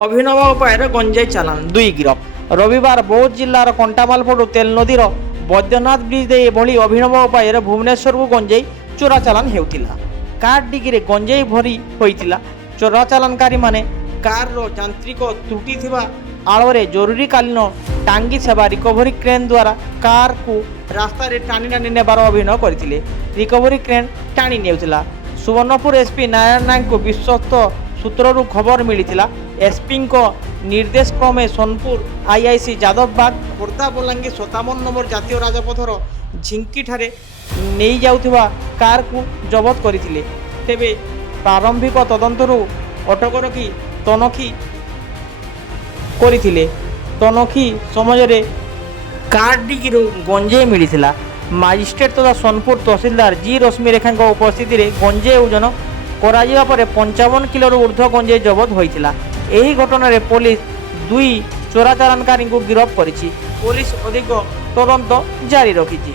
অভিনব উপায়ে গঞ্জেই চালান দুই গিরফ। রবিবার বৌদ্ধ জেলার কণ্টামালপটু তেল নদীর বৈদ্যনাথ ব্রিজ দিয়ে এভাবে অভিনব উপায়ে ভুবনেশ্বরକୁ গঞ্জেই চোরা চালান হেউଥିଲା। কার ডিগিরে গঞ্জেই ভরি হয়েছিল। চোরা চালানকারী মানে কারর যান্ত্রিক ত্রুটি থিবা আଳରେ জরুরীকালীন টাঙ্গি সেবা রিকভরি ক্রেন দ্বারা কারকু রাস্তায় টানি টানি নেবার অভিনয় করে। রিকভরি ক্রেন টানি নেউଥିଲା। সুবর্ণপুর এসপি নারায়ণ নায়কଙ୍କୁ বিশ্বস্ত সূত্রରୁ খবর মিলিଥିଲା। এসপিଙ୍କ ନିର୍ଦ୍ଦେଶ କ୍ରମେ ସୋନପୁର ଆଇଆଇସି ଯାଦବବାଗ ଖୋର୍ଦ୍ଧା ବଲାଙ୍ଗୀର 57 ନମ୍ବର ଜାତୀୟ ରାଜପଥର ଝିଙ୍କିଠାରେ ନେଇଯାଉଥିବା କାରକୁ ଜବତ କରିଥିଲେ। ତେବେ ପ୍ରାରମ୍ଭିକ ତଦନ୍ତରୁ ଅଟକ ରଖି ତନଖି କରିଥିଲେ। ତନଖି ସମୟରେ କାରଟିରୁ ଗଞ୍ଜେଇ ମିଳିଥିଲା। ମାଜିଷ୍ଟ୍ରେଟ ତଥା ସୋନପୁର ତହସିଲଦାର ଜି ରଶ୍ମିରେଖାଙ୍କ ଉପସ୍ଥିତିରେ ଗଞ୍ଜେଇ ଓଜନ କରାଯିବା ପରେ 55 କିଲୋରୁ ଉର୍ଦ୍ଧ୍ୱ ଗଞ୍ଜେଇ ଜବତ ହୋଇଥିଲା। ଏହି ଘଟଣାରେ ପୋଲିସ ଦୁଇ ଚୋରା ଚାଲାନକାରୀଙ୍କୁ ଗିରଫ କରିଛି। ପୋଲିସ ଅଧିକ ତଦନ୍ତ ଜାରି ରଖିଛି।